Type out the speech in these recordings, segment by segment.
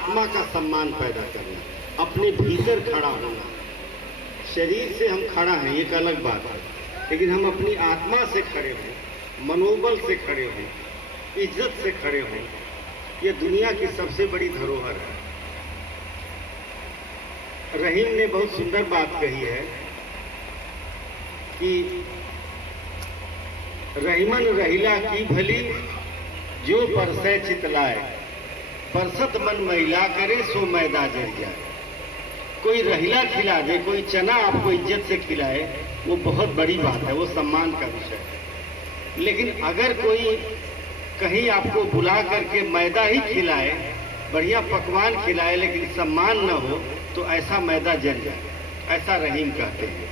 आत्मा का सम्मान पैदा करना, अपने भीतर खड़ा होना। शरीर से हम खड़ा हैं, एक अलग बात है, लेकिन हम अपनी आत्मा से खड़े हों, मनोबल से खड़े हों, इज्जत से खड़े हों, यह दुनिया की सबसे बड़ी धरोहर है। रहीम ने बहुत सुंदर बात कही है कि रहीमन रहिला की भली जो परसै चितलाए, परसत मन महिला करे सो मैदा जर जाए। कोई रहिला खिला दे, कोई चना आपको इज्जत से खिलाए, वो बहुत बड़ी बात है, वो सम्मान का विषय है। लेकिन अगर कोई कहीं आपको बुला करके मैदा ही खिलाए, बढ़िया पकवान खिलाए, लेकिन सम्मान न हो, तो ऐसा मैदा जल जाए, ऐसा रहीम कहते हैं।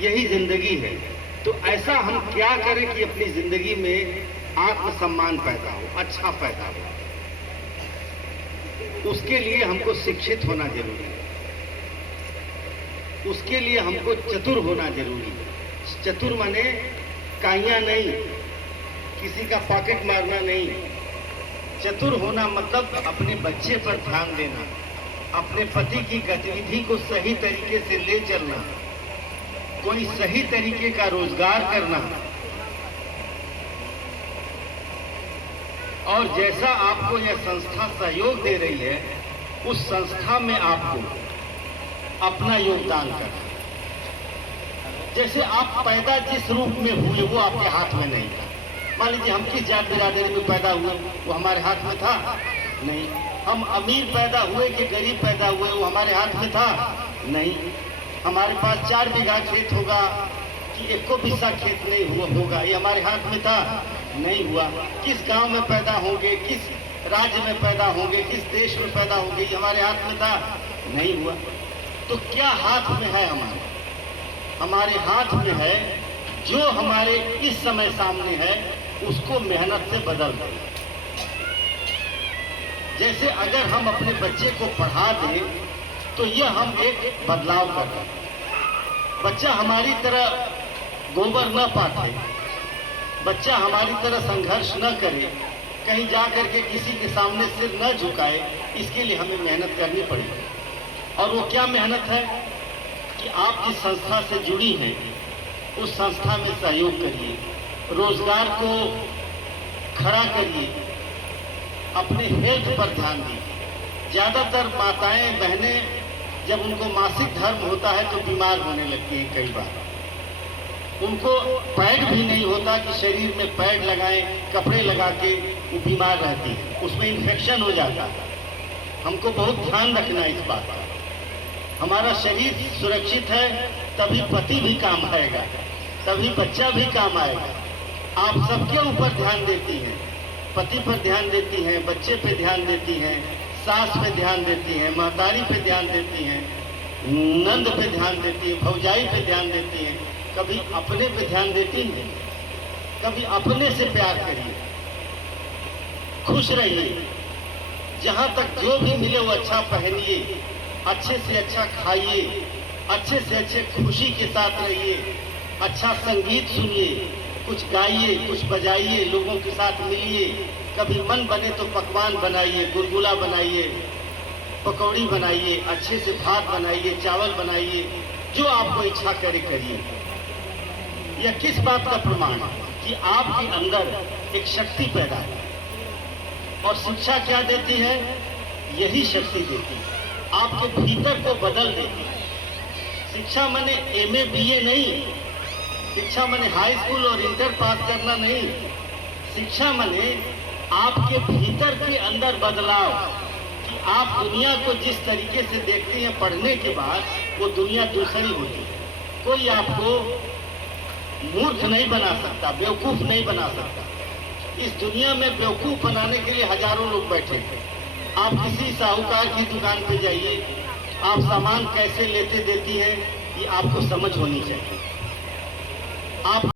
यही जिंदगी है। तो ऐसा हम क्या करें कि अपनी जिंदगी में आत्मसम्मान पैदा हो, अच्छा पैदा हो। उसके लिए हमको शिक्षित होना जरूरी है, उसके लिए हमको चतुर होना जरूरी है। चतुर माने काइयां नहीं, किसी का पॉकेट मारना नहीं। चतुर होना मतलब अपने बच्चे पर ध्यान देना, अपने पति की गतिविधि को सही तरीके से ले चलना, कोई सही तरीके का रोजगार करना, और जैसा आपको यह संस्था सहयोग दे रही है, उस संस्था में आपको अपना योगदान करना। जैसे आप पैदा जिस रूप में हुए वो आपके हाथ में नहीं था। मान लीजिए हम किस जात बिरादरी में पैदा हुए, वो हमारे हाथ में था? नहीं। हम अमीर पैदा हुए कि गरीब पैदा हुए, वो हमारे हाथ में था? नहीं। हमारे पास 4 बीघा खेत होगा कि 1 बिस्सा खेत नहीं हुआ होगा, ये हमारे हाथ में था? नहीं हुआ। किस गांव में पैदा होंगे, किस राज्य में पैदा होंगे, किस देश में पैदा होंगे, ये हमारे हाथ में था? नहीं हुआ। तो क्या हाथ में है हमारे? हमारे हाथ में है जो हमारे इस समय सामने है, उसको मेहनत से बदल दें। जैसे अगर हम अपने बच्चे को पढ़ा दें, तो यह हम एक बदलाव कर रहे हैं। बच्चा हमारी तरह गोबर न पाटे, बच्चा हमारी तरह संघर्ष न करे, कहीं जा करके किसी के सामने सिर न झुकाए, इसके लिए हमें मेहनत करनी पड़ेगी। और वो क्या मेहनत है कि आप जिस संस्था से जुड़ी हैं, उस संस्था में सहयोग करिए, रोजगार को खड़ा करिए, अपने हेल्थ पर ध्यान दीजिए। ज़्यादातर माताएं बहनें जब उनको मासिक धर्म होता है तो बीमार होने लगती हैं। कई बार उनको पैड भी नहीं होता कि शरीर में पैड लगाएं, कपड़े लगा के वो बीमार रहती है, उसमें इन्फेक्शन हो जाता है। हमको बहुत ध्यान रखना है इस बात का। हमारा शरीर सुरक्षित है तभी पति भी काम आएगा, तभी बच्चा भी काम आएगा। आप सबके ऊपर ध्यान देती हैं, पति पर ध्यान देती हैं, बच्चे पे ध्यान देती हैं, सास पे ध्यान देती हैं, महतारी पे ध्यान देती हैं, नंद पे ध्यान देती हैं, भौजाई पे ध्यान देती हैं। कभी अपने पे ध्यान देती हैं? कभी अपने से प्यार करिए, खुश रहिए। जहाँ तक जो भी मिले वो अच्छा पहनिए, अच्छे से अच्छा खाइए, अच्छे से अच्छे खुशी के साथ रहिए, अच्छा संगीत सुनिए, कुछ गाइए, कुछ बजाइए, लोगों के साथ मिलिए। कभी मन बने तो पकवान बनाइए, गुलगुला बनाइए, पकौड़ी बनाइए, अच्छे से भात बनाइए, चावल बनाइए, जो आपको इच्छा करे करिए। यह किस बात का प्रमाण कि आपके अंदर एक शक्ति पैदा है। और शिक्षा क्या देती है? यही शक्ति देती है, आपके भीतर को बदल देती है। शिक्षा माने MA BA नहीं, शिक्षा माने हाई स्कूल और इंटर पास करना नहीं। शिक्षा माने आपके भीतर के अंदर बदलाव, कि आप दुनिया को जिस तरीके से देखते हैं पढ़ने के बाद, वो दुनिया दूसरी होती है। कोई आपको मूर्ख नहीं बना सकता, बेवकूफ नहीं बना सकता। इस दुनिया में बेवकूफ बनाने के लिए हजारों लोग बैठे हैं। आप किसी साहूकार की दुकान पे जाइए, आप सामान कैसे लेते देती हैं, ये आपको समझ होनी चाहिए। आप